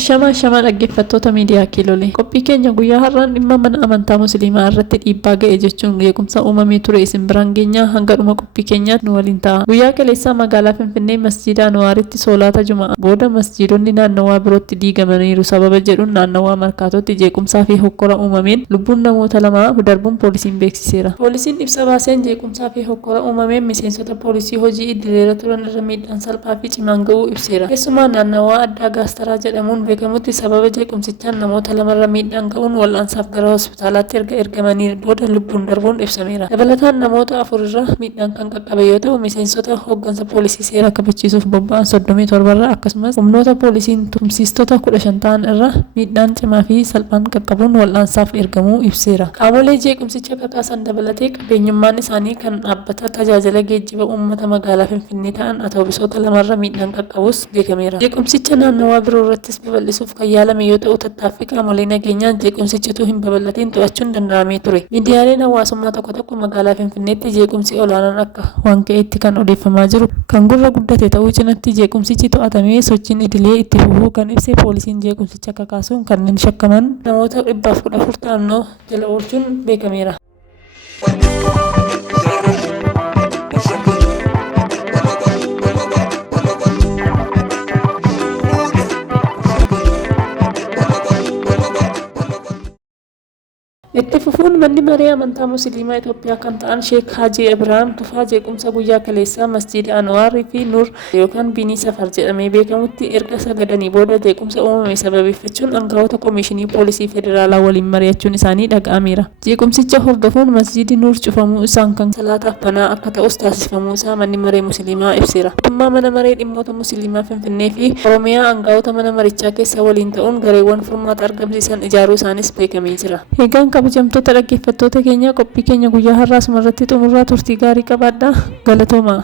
Shama dhaggeeffattoota miidiyaa Kiilolee. Qophii keenya guyyaa har'aan dhimma mana amantaa Musliimaa irratti dhiibbaa ga'e jechuun jeequmsa uumamee ture isin biraan geenya hanga dhuma qophii keenyaatti nu waliin ta'a. Guyyaa kaleessaa magaalaa Finfinnee masjiida Anwaaritti soolaata Juma'a booda masjiidonni naannawaa birootti diigamaniiru sababa jedhuun naannawaa Markaatootti jeequmsaa fi hokkora uumameen lubbuun namoota lamaa darbuun poolisiin beeksiseera. Poolisiin ibsa baaseen jeequmsaa fi hokkora uumameen miseensota poolisii hojii idileera turan irra miidhaan salphaa fi cimaan ga'uu ibseera. Keessumaa naannawaa addaa Gaastaraa jedhamuun beekamutti sababa jeequmsichaan namoota lamarra miidhaan ga'uun wal'aansaaf gara hospitaalaatti ergamanii booda lubbuun darbuun ibsameera. Dabalataan namoota afur irra miidhaan kan qaqqabe yoo ta'u miseensota hooggansa poolisii seera kabachiisuuf bobba'an 37 irra akkasumas humnoota poolisiin tumsiistota 15 ta'an irra miidhaan cimaa fi salphaan qaqqabuun wal'aansaaf ergamuu ibseera. Qaamolee jeequmsicha kakaasan dabalatee qabeenyummaan isaanii kan dhaabbata tajaajila geejjiba uummata magaalaa Finfinnee ta'an atoobisoota lamarra miidhaan qaqqabus beekameera. Jeequmsicha naannawaa biroo irrattis babal'isuuf kan yaalame yoo ta'u tattaaffii qaamolee nageenyaa jeequmsichitu hin babal'atiin to'achuun danda'amee ture. Miidiyaaleen hawaasummaa tokko tokko magaalaa Finfinneetti jeequmsi olaanaan akka waan ka'eetti kan odeeffamaa jiru kan gurra guddate ta'uu cinatti jeequmsichi to'atamee sochiin idilee itti fufuu kan ibse poolisiin jeequmsicha kakaasuun kanneen shakkaman namoota 114 ta'annoo jala oolchuun beekameera. Itti fufuun manni maree amantaa Musliimaa Itoophiyaa kan ta'an Sheek Haji Ibraahim Tufaa jeequmsa guyyaa kaleessaa masjiida Anwaarii fi Nur yookaan Binii Safar jedhamee beekamutti erga sagadanii booda jeequmsa uumame sababeeffachuun aangawoota Komishinii Poolisii Federaalaa waliin mari'achuun isaanii dhaga'ameera. Jeequmsicha hordofuun masjiidi Nur cufamuu isaan kan salaataaf banaa akka ta'us taasifamuu isaa manni maree Musliimaa ibseera. Mootummaa mana maree dhimmoota Musliimaa Finfinnee fi Oromiyaa aangawoota mana marichaa keessa waliin ta'uun gareewwan furmaata argamsiisan ijaaruu isaanis beekamee jira. Kabajamtoota dhaggeeffattoota keenya qophii keenya guyyaa har'aa asumarratti xumurraa turtii gaarii qabaadhaa galatoomaa.